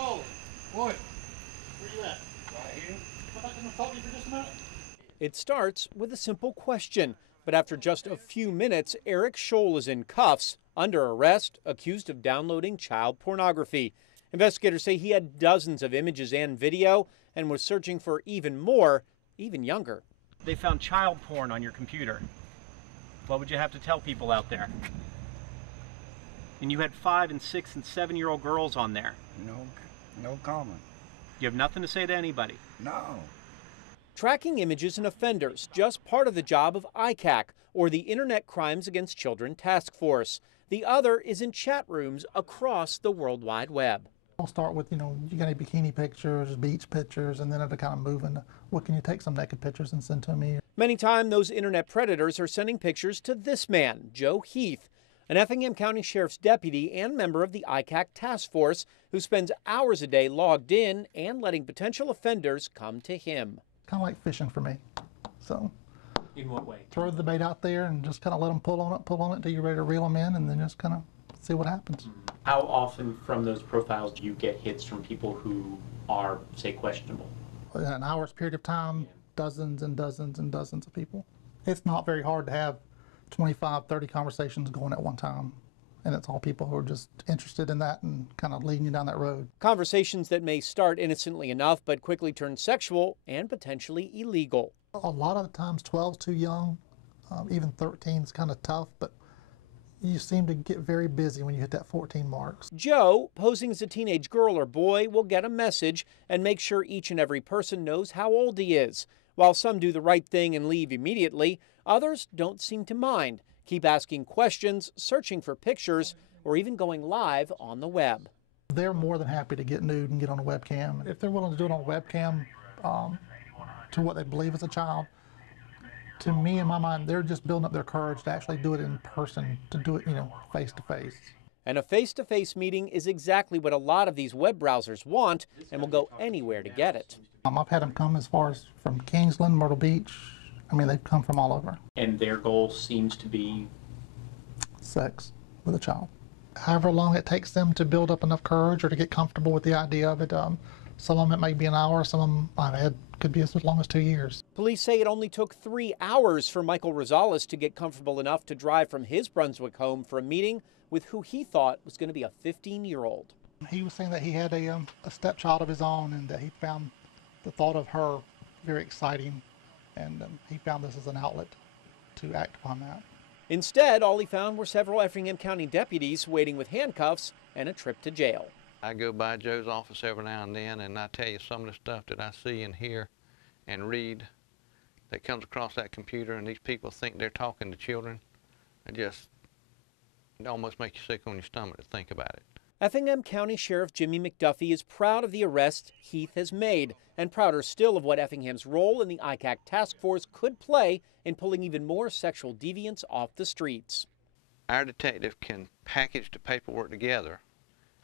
old. What? Where you at? Right here. Come back and talk to you for just a minute. It starts with a simple question, but after just a few minutes, Eric Scholl is in cuffs, under arrest, accused of downloading child pornography. Investigators say he had dozens of images and video and was searching for even more, even younger. They found child porn on your computer. What would you have to tell people out there? And you had 5 and 6 and 7-year-old girls on there. No comment. You have nothing to say to anybody. No. Tracking images and offenders, just part of the job of ICAC, or the Internet Crimes Against Children Task Force. The other is in chat rooms across the World Wide Web. I'll start with, you got any bikini pictures, beach pictures, and then it'll kind of move into, what can you take some naked pictures and send to me? Many times, those internet predators are sending pictures to this man, Joe Heath, an Effingham County Sheriff's deputy and member of the ICAC task force who spends hours a day logged in and letting potential offenders come to him. Kind of like fishing for me. So, in what way? Throw the bait out there and just kind of let them pull on it until you're ready to reel them in, and then just kind of see what happens. How often from those profiles do you get hits from people who are, say, questionable? In an hour's period of time, dozens and dozens and dozens of people. It's not very hard to have 25, 30 conversations going at one time. And it's all people who are just interested in that and kind of leading you down that road. Conversations that may start innocently enough but quickly turn sexual and potentially illegal. A lot of the times 12's too young, even 13's kind of tough, but you seem to get very busy when you hit that 14 marks. Joe, posing as a teenage girl or boy, will get a message and make sure each and every person knows how old he is. While some do the right thing and leave immediately, others don't seem to mind. Keep asking questions, searching for pictures, or even going live on the web. They're more than happy to get nude and get on a webcam. If they're willing to do it on a webcam to what they believe is a child, to me, in my mind, they're just building up their courage to actually do it in person, to do it, face to face. And a face-to-face meeting is exactly what a lot of these web browsers want and will go anywhere to get it. I've had them come as far as from Kingsland, Myrtle Beach. I mean, they've come from all over. And their goal seems to be? Sex with a child. However long it takes them to build up enough courage or to get comfortable with the idea of it. Some of them it may be an hour, some of them I've had could be as long as 2 years. Police say it only took 3 hours for Michael Rosales to get comfortable enough to drive from his Brunswick home for a meeting with who he thought was going to be a 15-year-old. He was saying that he had a stepchild of his own and that he found the thought of her very exciting, and he found this as an outlet to act upon that. Instead, all he found were several Effingham County deputies waiting with handcuffs and a trip to jail. I go by Joe's office every now and then, and I tell you some of the stuff that I see and hear and read that comes across that computer, and these people think they're talking to children. It almost makes you sick on your stomach to think about it. Effingham County Sheriff Jimmy McDuffie is proud of the arrests Heath has made, and prouder still of what Effingham's role in the ICAC task force could play in pulling even more sexual deviants off the streets. Our detective can package the paperwork together,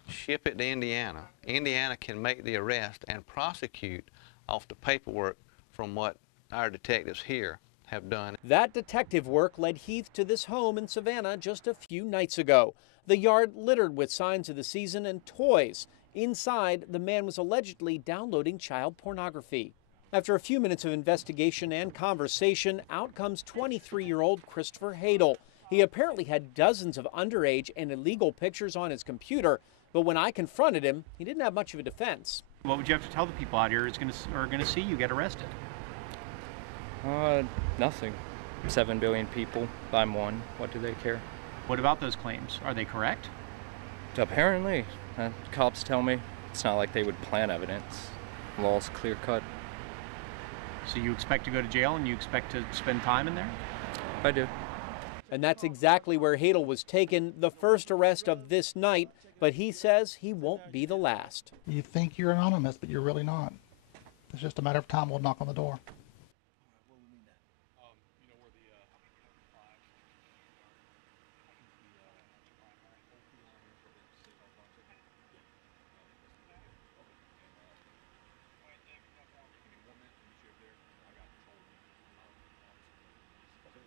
ship it to Indiana. Indiana can make the arrest and prosecute off the paperwork from what our detectives here have done. That detective work led Heath to this home in Savannah just a few nights ago. The yard littered with signs of the season and toys. Inside, the man was allegedly downloading child pornography. After a few minutes of investigation and conversation, out comes 23-year-old Christopher Hadel. He apparently had dozens of underage and illegal pictures on his computer, but when I confronted him, he didn't have much of a defense. What would you have to tell the people out here who are going to see you get arrested? Nothing. 7 billion people. I'm one. What do they care? What about those claims? Are they correct? Apparently. Cops tell me it's not like they would plant evidence. Law's clear cut. So you expect to go to jail and you expect to spend time in there? I do. And that's exactly where Hadel was taken, the first arrest of this night, but he says he won't be the last. You think you're anonymous, but you're really not. It's just a matter of time we'll knock on the door.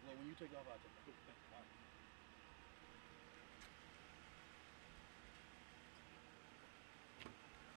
Well, when you take off, I take